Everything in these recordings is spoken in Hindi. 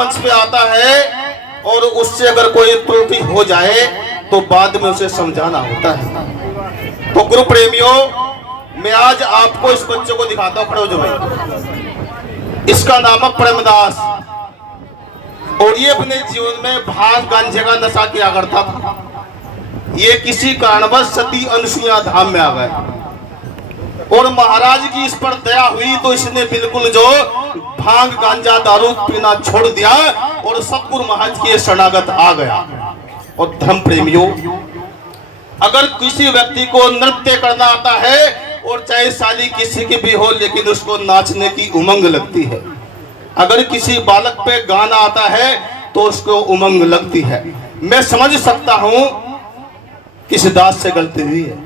मंच पे आता है और उससे अगर कोई त्रुटि हो जाए तो बाद में उसे समझाना होता है। तो गुरु प्रेमियों, मैं आज आपको इस बच्चे को दिखाता हूं। खड़े हो जाओ भाई। इसका नाम है प्रेमदास और ये अपने जीवन में भांग गांजे का नशा किया करता था। ये किसी कारणवश सती अनुसुईया धाम में आ गया और महाराज की इस पर दया हुई तो इसने बिल्कुल जो भांग गांजा दारू पीना छोड़ दिया और सतगुरु महाराज के शरणागत आ गया। और धर्म प्रेमियों, अगर किसी व्यक्ति को नृत्य करना आता है और चाहे शादी किसी की भी हो लेकिन उसको नाचने की उमंग लगती है, अगर किसी बालक पे गाना आता है तो उसको उमंग लगती है। मैं समझ सकता हूं किसी दास से गलती हुई है,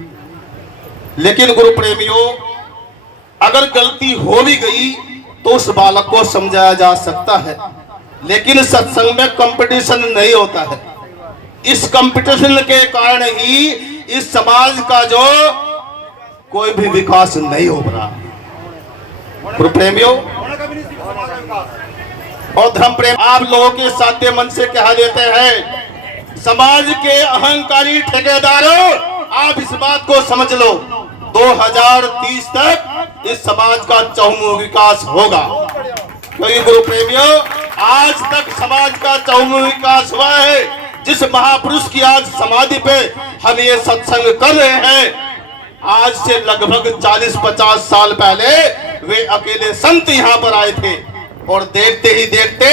लेकिन गुरु प्रेमियों, अगर गलती हो भी गई तो उस बालक को समझाया जा सकता है। लेकिन सत्संग में कंपटीशन नहीं होता है। इस कंपटीशन के कारण ही इस समाज का जो कोई भी विकास नहीं हो रहा। गुरु प्रेमियों और धर्म प्रेम, आप लोगों के साध्य मन से कह देते हैं, समाज के अहंकारी ठेकेदारों, आप इस बात को समझ लो, 2030 तक इस समाज का चहुमुखी विकास होगा। क्योंकि गुरु प्रेमियों, आज तक समाज का चहुमुखी विकास हुआ है। जिस महापुरुष की आज समाधि पे हम ये सत्संग कर रहे हैं, आज से लगभग 40-50 साल पहले वे अकेले संत यहाँ पर आए थे और देखते ही देखते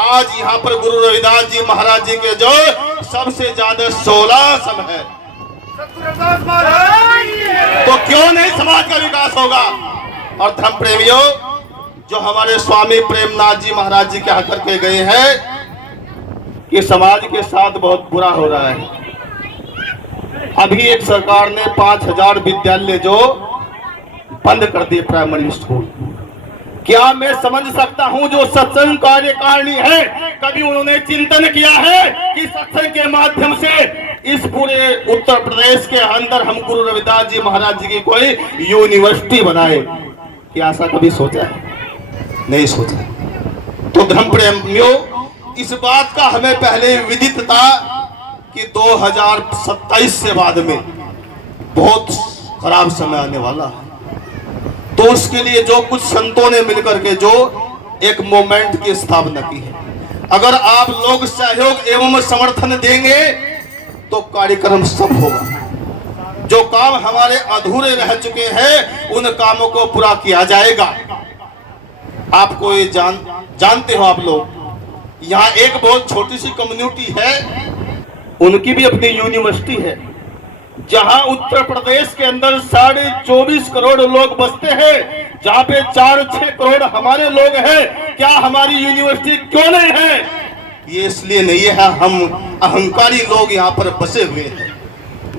आज यहाँ पर गुरु रविदास जी महाराज जी के जो सबसे ज्यादा 16 सम है। तो क्यों नहीं समाज का विकास होगा। और धर्म प्रेमियों, जो हमारे स्वामी प्रेमनाथ जी महाराज जी कह करके गए हैं कि समाज के साथ बहुत बुरा हो रहा है। अभी एक सरकार ने 5000 विद्यालय जो बंद कर दिए, प्राइमरी स्कूल। क्या मैं समझ सकता हूं जो सत्संग कार्यकारिणी है, कभी उन्होंने चिंतन किया है कि सत्संग के माध्यम से इस पूरे उत्तर प्रदेश के अंदर हम गुरु रविदास जी महाराज जी की कोई यूनिवर्सिटी बनाए? क्या ऐसा कभी सोचा है? नहीं सोचा। तो धर्म प्रेमियों, इस बात का हमें पहले विदित था कि 2027 से बाद में बहुत खराब समय आने वाला है। तो उसके लिए जो कुछ संतों ने मिलकर के जो एक मूवमेंट की स्थापना की है, अगर आप लोग सहयोग एवं समर्थन देंगे तो कार्यक्रम सब होगा। जो काम हमारे अधूरे रह चुके हैं उन कामों को पूरा किया जाएगा। आपको ये जानते हो आप लोग, यहाँ एक बहुत छोटी सी कम्युनिटी है, उनकी भी अपनी यूनिवर्सिटी है, जहां उत्तर प्रदेश के अंदर 24.5 करोड़ लोग बसते हैं, जहां पे 4-6 करोड़ हमारे लोग हैं। क्या हमारी यूनिवर्सिटी क्यों नहीं है? ये इसलिए नहीं है, हम अहंकारी लोग यहाँ पर बसे हुए हैं।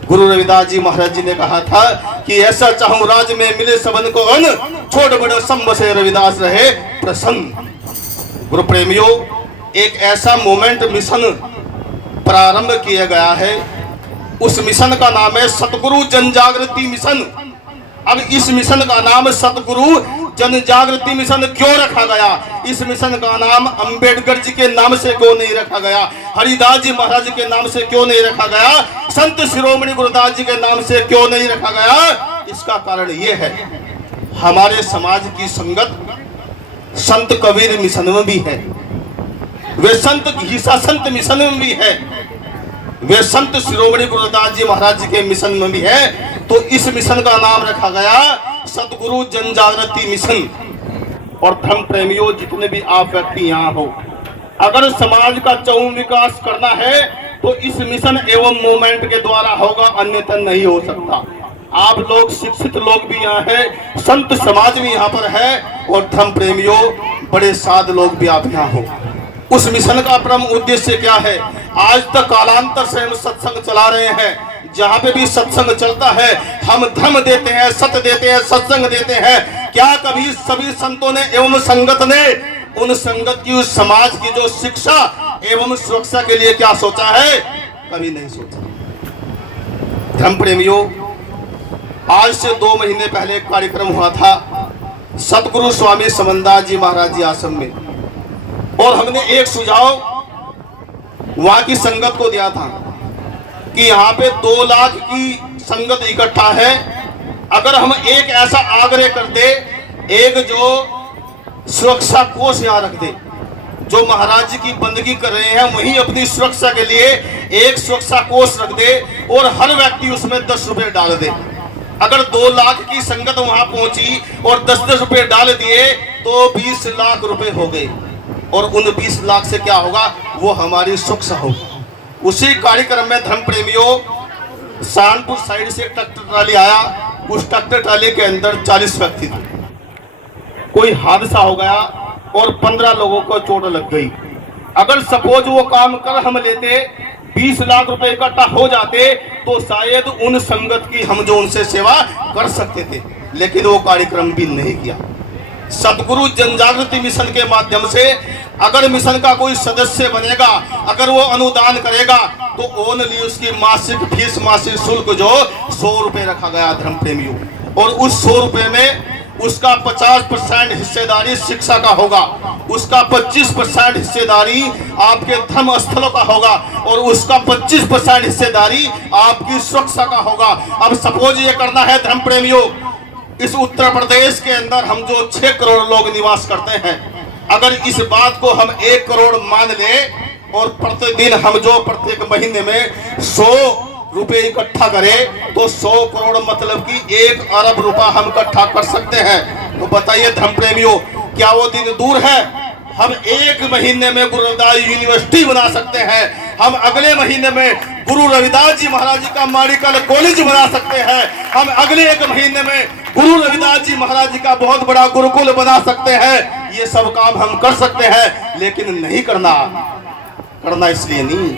गुरु रविदास जी महाराज जी ने कहा था कि ऐसा चाहूं राज में मिले सबन को अन, छोड़ बड़े सम बसे रविदास रहे प्रसन्न। गुरु प्रेमियों, एक ऐसा मोमेंट मिशन प्रारंभ किया गया है, उस मिशन का नाम है सतगुरु जन जागृति मिशन। अब इस मिशन का नाम सतगुरु जन जागृति मिशन क्यों रखा गया? इस मिशन का नाम अंबेडकर जी के नाम से क्यों नहीं रखा गया? हरिदास जी महाराज के नाम से क्यों नहीं रखा गया? संत शिरोमणि गुरुदास जी के नाम से क्यों नहीं रखा गया? इसका कारण ये है, हमारे समाज की संगत संत कबीर मिशन में भी है, वे संत घीसा संत मिशन में भी है, वे संत शिरोमणि गुरुदास जी महाराज जी के मिशन में भी है। तो इस मिशन का नाम रखा गया सतगुरु जन जागृति मिशन। और धर्म प्रेमियों, जितने भी आप व्यक्ति यहाँ हो, अगर समाज का चहुमुखी विकास करना है तो इस मिशन एवं मूवमेंट के द्वारा होगा, अन्यथा नहीं हो सकता। आप लोग शिक्षित लोग भी यहाँ हैं, संत समाज भी यहाँ पर है, और धर्म प्रेमियों बड़े साध लोग भी आप यहाँ हो। उस मिशन का परम उद्देश्य क्या है? आज तक कालांतर से हम सत्संग चला रहे हैं, जहाँ पे भी सत्संग चलता है हम धर्म देते हैं, सत्य देते हैं, सत्संग देते हैं। क्या कभी सभी संतों ने एवं संगत ने उन संगत की, उस समाज की जो शिक्षा एवं सुरक्षा के लिए क्या सोचा है? कभी नहीं सोचा। धर्म प्रेमियों, आज से 2 महीने पहले एक कार्यक्रम हुआ था सतगुरु स्वामी समनदास जी महाराज जी आश्रम में, और हमने एक सुझाव वहां की संगत को दिया था कि यहाँ पे 2 लाख की संगत इकट्ठा है, अगर हम एक ऐसा आग्रह कर दे, एक जो सुरक्षा कोष यहाँ रख दे, जो महाराज जी की बंदगी कर रहे हैं वही अपनी सुरक्षा के लिए एक सुरक्षा कोष रख दे और हर व्यक्ति उसमें 10 रुपए डाल दे। अगर 2 लाख की संगत वहां पहुंची और 10-10 रुपए डाल दिए तो 20 लाख रुपए हो गए, और उन 20 लाख से क्या होगा, वो हमारी सुरक्षा होगी। उसी कार्यक्रम में धर्म प्रेमियों, सहारनपुर साइड से एक ट्रैक्टर ट्राली आया, उस ट्रैक्टर ट्राली के अंदर 40 व्यक्ति थे। कोई हादसा हो गया और 15 लोगों को चोट लग गई। अगर सपोज वो काम कर हम लेते, 20 लाख रुपए इकट्ठा हो जाते, तो शायद उन संगत की हम जो उनसे सेवा कर सकते थे, लेकिन वो कार्यक्रम भी नहीं किया। सतगुरु जन जागृति मिशन के माध्यम से अगर मिशन का कोई सदस्य बनेगा, अगर वो अनुदान करेगा, तो ओनली उसकी मासिक फीस, मासिक शुल्क जो 100 रुपए रखा गया धर्म प्रेमियों, और उस 100 रुपए में उसका 50% हिस्सेदारी शिक्षा का होगा, उसका 25% हिस्सेदारी आपके धर्म स्थलों का होगा, और उसका 25% हिस्सेदारी आपकी सुरक्षा का होगा। अब सपोज ये करना है धर्म प्रेमियों, इस उत्तर प्रदेश के अंदर हम जो 6 करोड़ लोग निवास करते हैं, अगर इस बात को हम 1 करोड़ मान ले और प्रतिदिन हम जो प्रत्येक महीने में 100 रुपए इकट्ठा करें, तो 100 करोड़ मतलब कि 1 अरब रुपया हम इकट्ठा कर सकते हैं। तो बताइए धर्म प्रेमियों, क्या वो दिन दूर है? हम 1 महीने में गुरु रविदास यूनिवर्सिटी बना सकते हैं, हम अगले महीने में गुरु रविदास जी महाराज जी का मेडिकल कॉलेज बना सकते हैं, हम अगले 1 महीने में गुरु रविदास जी महाराज जी का बहुत बड़ा गुरुकुल बना सकते हैं। ये सब काम हम कर सकते हैं, लेकिन नहीं करना इसलिए नहीं,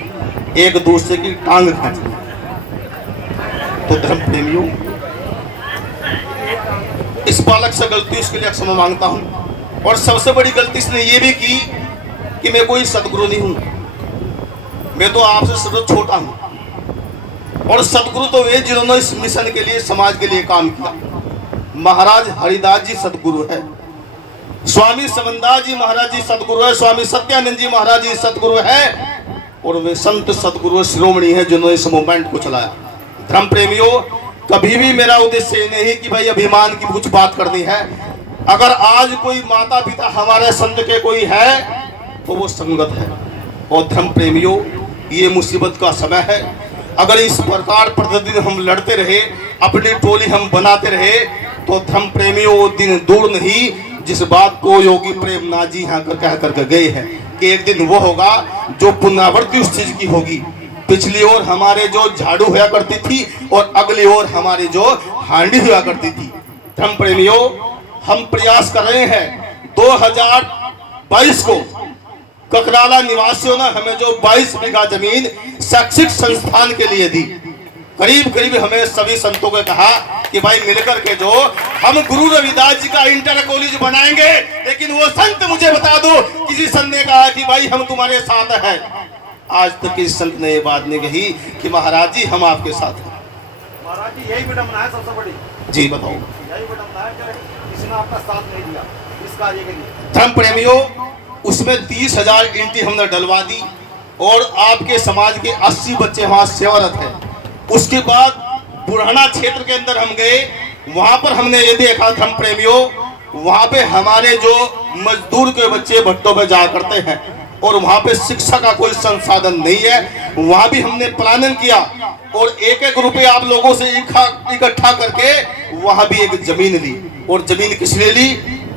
एक दूसरे की टांग खींचना। तो धर्म प्रेमियों, इस बालक से गलती उसके लिए क्षमा मांगता हूं, और सबसे बड़ी गलती इसने ये भी की कि मैं कोई सदगुरु नहीं हूं, मैं तो आपसे सबसे छोटा हूं, और सदगुरु तो वे जिन्होंने इस मिशन के लिए, समाज के लिए काम किया। महाराज हरिदास जी सदगुरु है, स्वामी समनदास जी महाराज जी सदगुरु है, स्वामी सत्यानंद जी महाराज जी सदगुरु है, और वे संत सदगुरु शिरोमणि है जिन्होंने इस मूवमेंट को चलाया। धर्म प्रेमियों, कभी भी मेरा उद्देश्य नहीं कि भाई अभिमान की कुछ बात करनी है। अगर आज कोई माता पिता हमारे संत के कोई है तो वो संगत है। और धर्म प्रेमियों, ये मुसीबत का समय है। अगर इस प्रकार प्रतिदिन हम लड़ते रहे, अपनी टोली हम बनाते रहे, तो धर्म प्रेमियों वो दिन दूर नहीं जिस बात को योगी प्रेमनाथ जी यहाँ कह करके गए हैं कि एक दिन वो होगा जो पुनरावृत्ति उस चीज की होगी। पिछली ओर हमारे जो झाड़ू हुआ करती थी और अगली ओर हमारी जो हांडी हुआ करती थी। धर्म प्रेमियों, हम प्रयास कर रहे हैं 2022 को ककराला निवासियों ने हमें जो 22 बीघा जमीन शैक्षिक संस्थान के लिए दी। करीब हमें सभी संतों को कहा कि भाई मिलकर के जो हम गुरु रविदास जी का इंटर कॉलेज बनाएंगे, लेकिन वो संत मुझे बता दो, किसी संत ने कहा कि भाई हम तुम्हारे साथ हैं। आज तक किसी संत ने ये बात नहीं कही कि महाराज जी हम आपके साथ हैं। महाराज जी यही विडंबना है सबसे बड़ी। जी बताओ। यही विडंबना है कि किसी ने आपका साथ नहीं दिया इस कार्य के लिए। धर्म प्रेमियों, उसमें 30,000 ईंटें हमने डलवा दी और आपके समाज के 80 बच्चे वहां सेवारत हैं। उसके बाद बुढ़ाना क्षेत्र के अंदर हम गए, वहां पर हमने ये देखा धर्म प्रेमियों, वहां पे हमारे जो मजदूर के बच्चे भट्टों पे जाया करते हैं और वहां पे शिक्षा का कोई संसाधन नहीं है। वहां भी हमने प्लानिंग किया और 1-1 रुपये आप लोगों से इकट्ठा करके वहां भी एक जमीन ली। और जमीन किस लिए ली?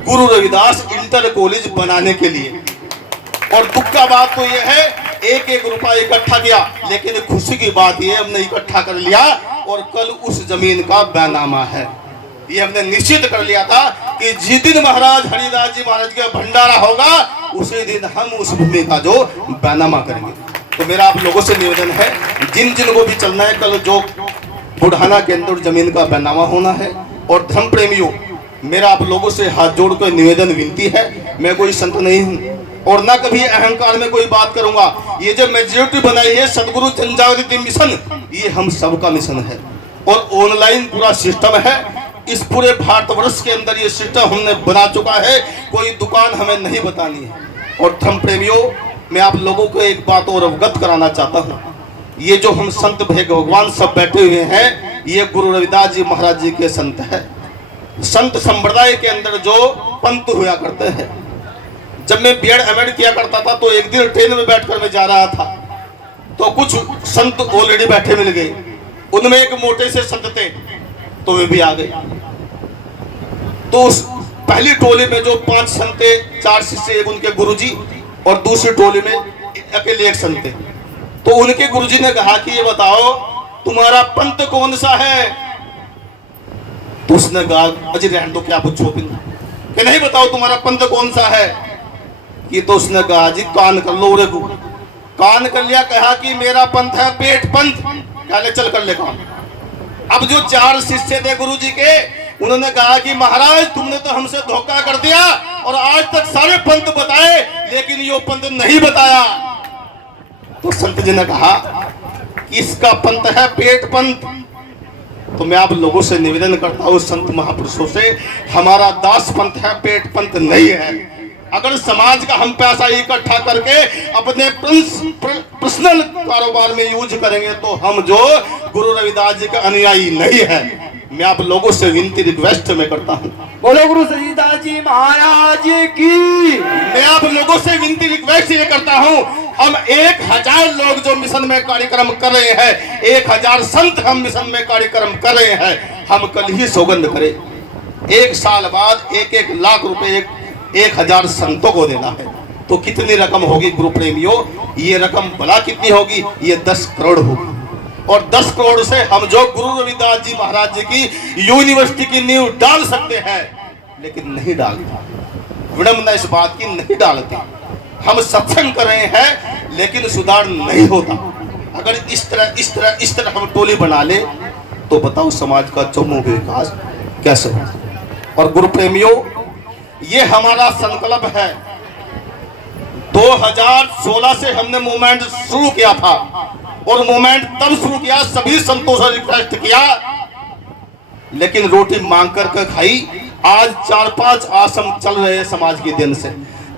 गुरु रविदास इंटर कॉलेज बनाने के लिए। और दुख का बात तो यह है 1-1 रुपया इकट्ठा किया, लेकिन खुशी की बात यह हमने इकट्ठा कर लिया और कल उस जमीन का बैनामा है। ये हमने निश्चित कर लिया था कि जिस दिन महाराज हरिदास जी महाराज का भंडारा होगा उसी दिन हम उस भूमि का जो बैनामा करेंगे। तो मेरा आप लोगों से निवेदन है, जिन जिन को भी चलना है, कल जो बुढ़ाना के अंदर जमीन का बैनामा होना है। और धर्म प्रेमियों, मेरा आप लोगों से हाथ जोड़कर निवेदन विनती है, मैं कोई संत नहीं हूँ और ना कभी अहंकार में कोई बात करूंगा। ये जो मेजोरिटी बनाई है सदगुरु जन जागृति मिशन, ये हम सबका मिशन है और ऑनलाइन पूरा सिस्टम है। इस पूरे भारतवर्ष के अंदर ये सिस्टम हमने बना चुका है। कोई दुकान हमें नहीं बतानी है, और धर्म प्रेमियों, मैं आप लोगों को एक बात और अवगत कराना चाहता हूँ। ये जो हम संत भगवान सब बैठे हुए हैं, ये गुरु रविदास जी महाराज जी के संत है। संत संप्रदाय के अंदर जो पंथ हुआ करते हैं। जब मैं बीएड एमएड किया करता था तो एक दिन ट्रेन में बैठकर मैं जा रहा था, तो कुछ संत ऑलरेडी बैठे मिल गए। उनमें एक मोटे से संत थे, तो वे भी आ गए। तो उस पहली टोली में जो 5 संत थे, 4 शिष्य, एक उनके गुरुजी, और दूसरी टोली में अकेले एक संत थे। तो उनके गुरुजी ने कहा कि ये बताओ तुम्हारा पंथ कौन सा है? तो उसने कहा अजी रहने दो, क्या पूछो कि नहीं बताओ तुम्हारा पंथ कौन सा है। कि तो उसने कहा जी कान कर लो रे, कान कर लिया। कहा कि मेरा पंथ है पेट पंथ। कहले चल कर ले काम। अब जो 4 शिष्य थे गुरुजी के, उन्होंने कहा कि महाराज तुमने तो हमसे धोखा कर दिया और आज तक सारे पंथ बताए लेकिन ये पंथ नहीं बताया। तो संत जी ने कहा कि इसका पंथ है पेट पंथ। तो मैं आप लोगों से निवेदन करता हूँ, संत महापुरुषों से, हमारा दास पंथ है, पेट पंथ नहीं है। अगर समाज का हम पैसा इकट्ठा करके अपने पर्सनल कारोबार में यूज करेंगे तो हम जो गुरु रविदास जी का अनुयायी नहीं है। मैं आप लोगों से विनती रिक्वेस्ट में करता हूँ, बोलो गुरु रविदास जी महाराज की। मैं आप लोगों से विनती रिक्वेस्ट ये करता हूँ, हम 1000 लोग जो मिशन में कार्यक्रम कर रहे हैं, 1000 संत हम मिशन में कार्यक्रम कर रहे हैं, हम कल ही सौगंध करें 1 साल बाद 1-1 लाख रुपए 1000 संतों को देना है। तो कितनी रकम होगी गुरु प्रेमियों? ये रकम भला कितनी होगी? ये 10 करोड़ होगी। और 10 करोड़ से हम जो गुरु रविदास जी महाराज जी की यूनिवर्सिटी की नींव डाल सकते हैं, लेकिन नहीं डालते। विडंबना इस बात की, नहीं डालते। हम सत्संग कर रहे हैं लेकिन सुधार नहीं होता। अगर इस तरह हम टोली बना ले तो बताओ समाज का चौमुखी विकास कैसे हो? और गुरु प्रेमियों, ये हमारा संकल्प है। 2016 से हमने मूवमेंट शुरू किया था और मूवमेंट तब शुरू किया, सभी संतों से रिक्वेस्ट किया, लेकिन रोटी मांग कर खाई। आज 4-5 आश्रम चल रहे हैं समाज के दिन से।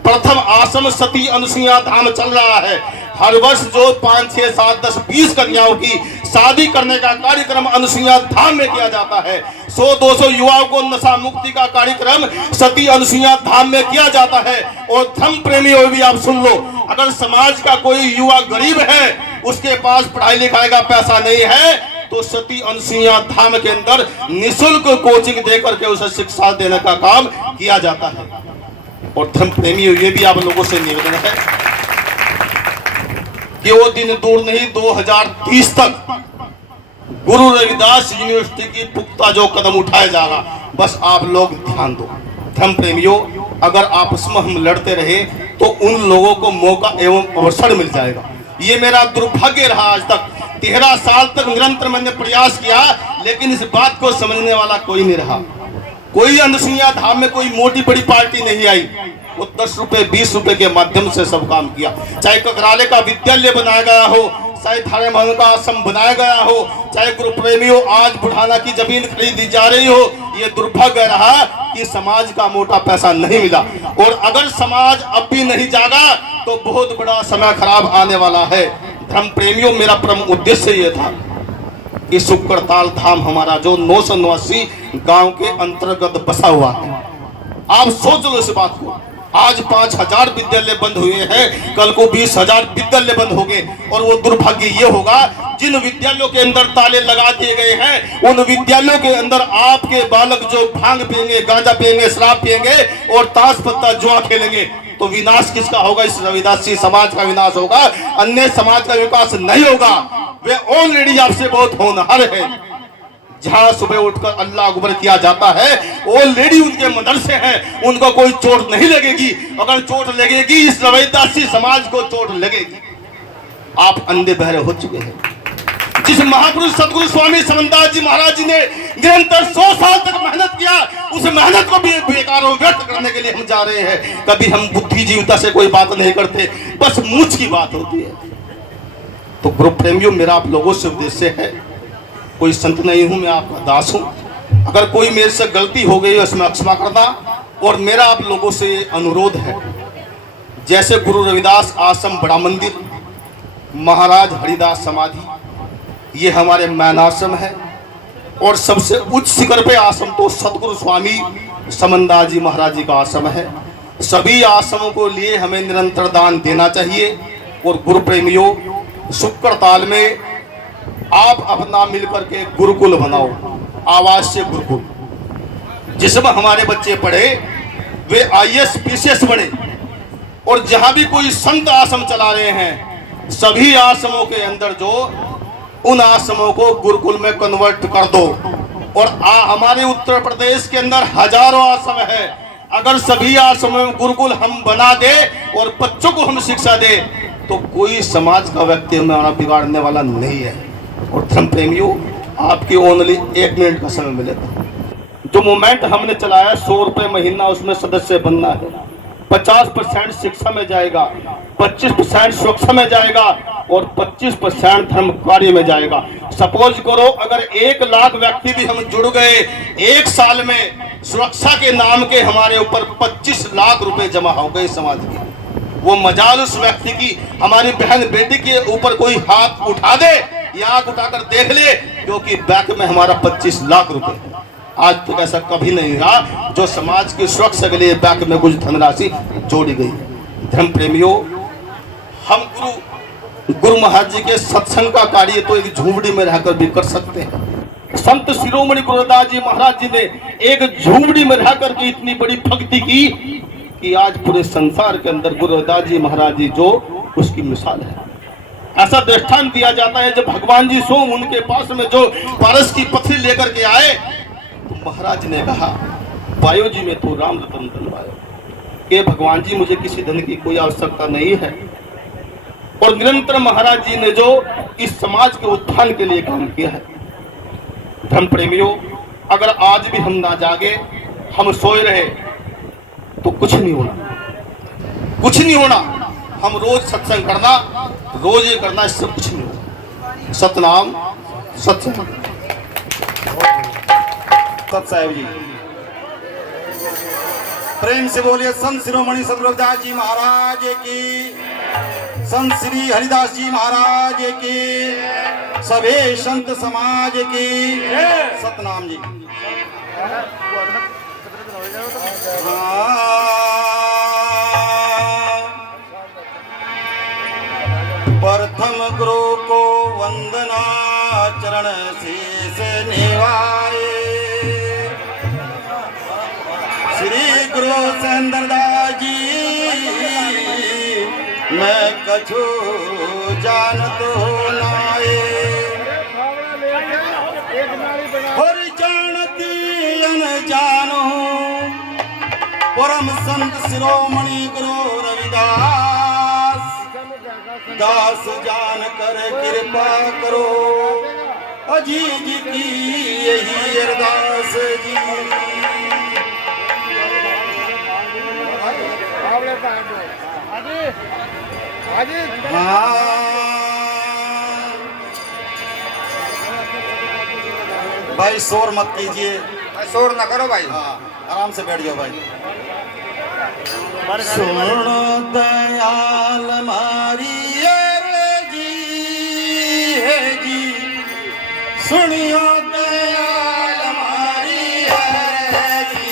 प्रथम आश्रम सती अनुसुईया धाम चल रहा है। हर वर्ष जो 5, 6, 7, 10, 20 कन्याओं की शादी करने का कार्यक्रम अनुसुईया धाम में किया जाता है। 100-200 युवाओं को नशा मुक्ति का कार्यक्रम सती अनुसुईया धाम में किया जाता है। और धर्म प्रेमियों भी आप सुन लो, अगर समाज का कोई युवा गरीब है, उसके पास पढ़ाई लिखाई का पैसा नहीं है, तो सती अनुसुईया धाम के अंदर निःशुल्क कोचिंग देकर के उसे शिक्षा देने का काम किया जाता है। और धर्म प्रेमियों, ये भी आप लोगों से निवेदन है कि वो दिन दूर नहीं, 2030 तक गुरु रविदास यूनिवर्सिटी की पुख्ता जो कदम उठाया जाएगा, बस आप लोग ध्यान दो। धर्म प्रेमियों, अगर आपस में हम लड़ते रहे तो उन लोगों को मौका एवं अवसर मिल जाएगा। ये मेरा दुर्भाग्य रहा। आज तक 13 साल तक निरंतर मैंने प्रयास किया, लेकिन इस बात को समझने वाला कोई नहीं रहा। कोई अनुसुईया धाम में कोई मोटी बड़ी पार्टी नहीं आई। वो 10 रुपए 20 रुपए के माध्यम से सब काम किया। चाहे ककराले का विद्यालय बनाया गया हो, चाहे थाने महल का आश्रम बनाया गया हो, चाहे गुरु प्रेमियों आज बुढ़ाना की जमीन खरीदी जा रही हो। ये दुर्भाग्य रहा कि समाज का मोटा पैसा नहीं मिला। और अगर समाज अब भी नहीं जागा तो बहुत बड़ा समय खराब आने वाला है। धर्म प्रेमियों, मेरा प्रमुख उद्देश्य ये था कि शुक्रताल धाम हमारा जो 989 गांव के अंतर्गत बसा हुआ है, आप सोच लो इस बात को। आज 5000 विद्यालय बंद हुए हैं, कल को 20,000 विद्यालय बंद होंगे। और वो दुर्भाग्य ये होगा, जिन विद्यालयों के अंदर ताले लगा दिए गए हैं, उन विद्यालयों के अंदर आपके बालक जो भांग पिएंगे, गांजा पिएंगे, शराब पिएंगे और ताश पत्ता जुआ खेलेंगे, तो विनाश किसका होगा? इस रविदासी समाज का विनाश होगा, अन्य समाज का विकास नहीं होगा। वे ऑलरेडी आपसे बहुत होनहार है। जहां सुबह उठकर अल्लाह अकबर किया जाता है, ऑलरेडी उनके मदरसे हैं, उनको कोई चोट नहीं लगेगी। अगर चोट लगेगी, इस रविदासी समाज को चोट लगेगी। आप अंधे बहरे हो चुके हैं। जिस महापुरुष सदगुरु स्वामी समनदास जी महाराज जी ने निरंतर 100 साल तक मेहनत किया, उस मेहनत को भी बेकार व्यर्थ करने के लिए हम जा रहे हैं। कभी हम बुद्धिजीविता से कोई बात नहीं करते, बस मूछ की बात होती है। तो गुरु प्रेमियों, मेरा आप लोगों से उद्देश्य है, कोई संत नहीं हूं, मैं आपका दास हूं। अगर कोई मेरे से गलती हो गई उसमें क्षमा करना। और मेरा आप लोगों से अनुरोध है, जैसे गुरु रविदास आश्रम बड़ा मंदिर, महाराज हरिदास समाधि, ये हमारे मैन आश्रम है। और सबसे उच्च शिखर पे आश्रम तो सतगुरु स्वामी समनदास जी महाराज जी का आश्रम है। सभी आश्रमों को लिए हमें निरंतर दान देना चाहिए। और गुरु प्रेमियों, शुक्र ताल में आप अपना मिलकर के गुरुकुल बनाओ, आवासीय गुरुकुल, जिसमें हमारे बच्चे पढ़े, वे IAS PCS बने। और जहां भी कोई संत आश्रम चला रहे हैं, सभी आश्रमों के अंदर जो उन आश्रमों को गुरुकुल में कन्वर्ट कर दो। और हमारे उत्तर प्रदेश के अंदर हजारों आश्रम है। अगर सभी आश्रमों में गुरुकुल हम बना दे और बच्चों को हम शिक्षा दे, तो कोई समाज का व्यक्ति हमारा बिगाड़ने वाला नहीं है। और धर्म प्रेमियों, आपकी ओनली 1 मिनट का समय मिलेगा। जो मूवमेंट हमने चलाया 100 रुपये महीना, उसमें सदस्य बनना है। 50% शिक्षा में जाएगा, 25% सुरक्षा में जाएगा और 25% धर्म कार्य में जाएगा। सपोज करो अगर 1 लाख व्यक्ति भी हम जुड़ गए, 1 साल में सुरक्षा के नाम के हमारे ऊपर 25 लाख रुपए जमा हो गए समाज के। वो मजाल उस व्यक्ति की, हमारी बहन बेटी के ऊपर कोई हाथ उठा दे या आंख उठाकर देख ले, क्योंकि बैंक में हमारा 25 लाख रुपए। आज तो ऐसा कभी नहीं रहा जो समाज की सुरक्षा के लिए बैंक में कुछ धनराशि जोड़ी गई। धर्म प्रेमियों, हम गुरु महाराज जी के सत्संग का कार्य तो एक झूंपड़ी में रहकर भी कर सकते हैं। संत शिरोमणि गुरु रविदास जी महाराज जी ने एक झूंपड़ी में रहकर भी इतनी बड़ी भक्ति की कि आज पूरे संसार के अंदर गुरु रविदास जी महाराज जी जो उसकी मिसाल है। ऐसा दृष्टांत दिया जाता है, जब भगवान जी स्वयं उनके पास में जो पारस की पथरी लेकर के आए, तो महाराज ने कहा, वायो जी में तो राम रतन धनवायो, कि भगवान जी मुझे किसी धन की कोई आवश्यकता नहीं है। और निरंतर महाराज जी ने जो इस समाज के उत्थान के लिए काम किया है। धर्म प्रेमियों, अगर आज भी हम ना जागे, हम सोए रहे, तो कुछ नहीं होना, कुछ नहीं होना। हम रोज सत्संग करना, रोज ये करना, इससे कुछ नहीं होना। सतनाम सत्संग। सत साहेब जी, प्रेम से बोलिए संत शिरोमणि सतगुरु रविदास जी महाराज की, संत श्री हरिदास जी महाराज की, सभी संत समाज की सतनाम जी। प्रथम गुरु को वंदना, चरण शीश निवाए, श्री गुरु सेंद्रदास जी मैं कछु जानत हो नाए। और जानती अनजानो परम संत शिरोमणि गुरु रविदास, दास जान कर कृपा करो अजीज की यही अरदास जी। भाई शोर मत कीजिए, शोर ना करो भाई। हाँ, आराम से बैठ जाओ भाई। सुनो दयाल मारी है जी, सुनियो दयाल मारी है जी,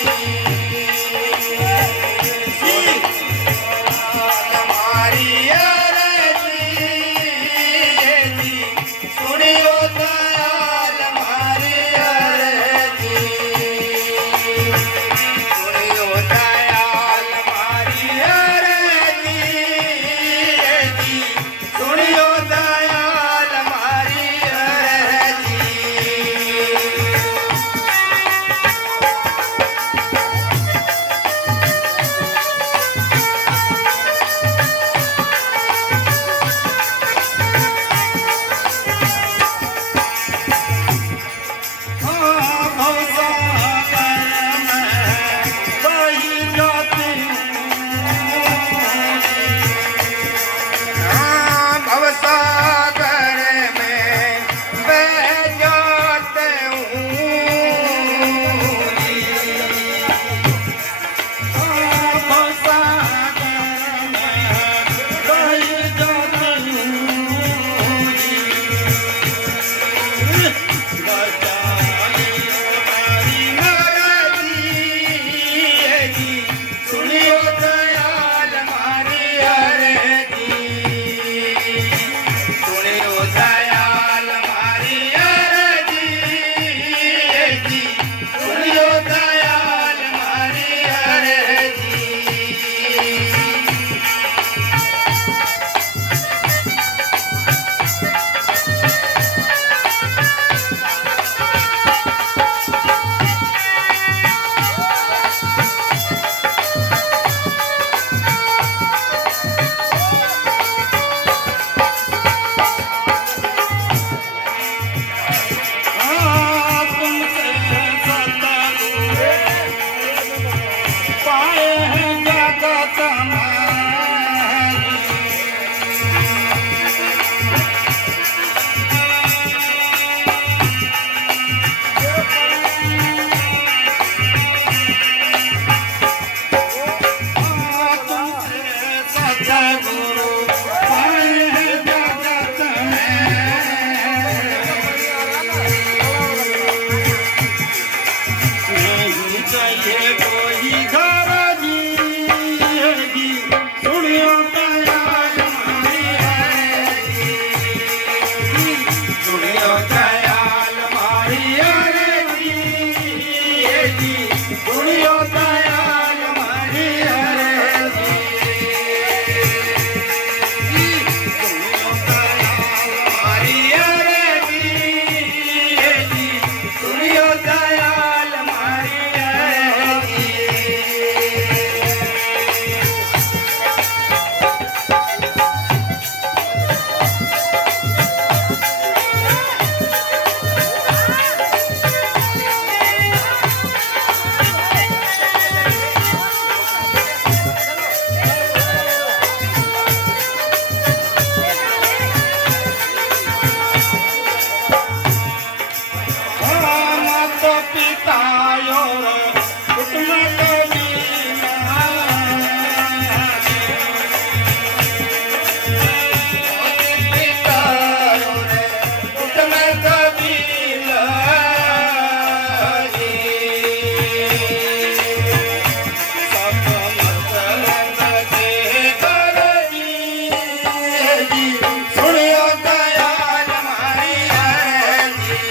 हमारी है जी, सुनियो दयाल मारी है जी, सुनियो दयाल मारी है जी, सुनियो दयाल मारी है जी। जी सुनियो दयाल हमारी अर्जी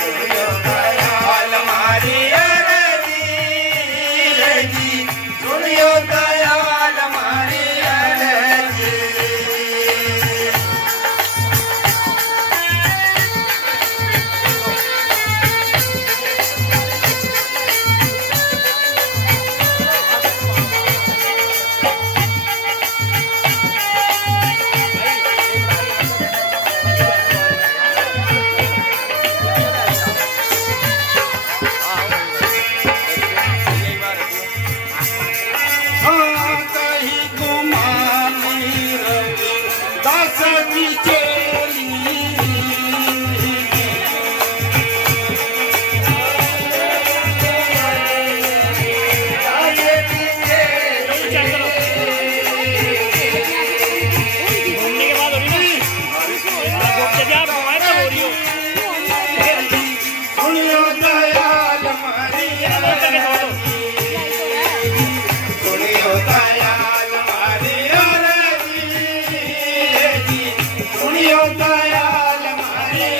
सुनियो दयाल हमारी अर्जी जी सुनियो दयाल हमारी अर्जी घूमने के बाद हो रही ना जब आप मोबाइल में हो रही हो सुनियो दयाल हमारी करके छोड़ दो सुनियो दयाल हमारी अर्जी सुनियो दयाल हमारी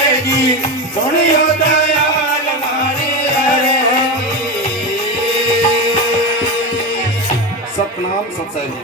अर्जी सुनियो दयाल हमारी अर्जी सतनाम सत्संग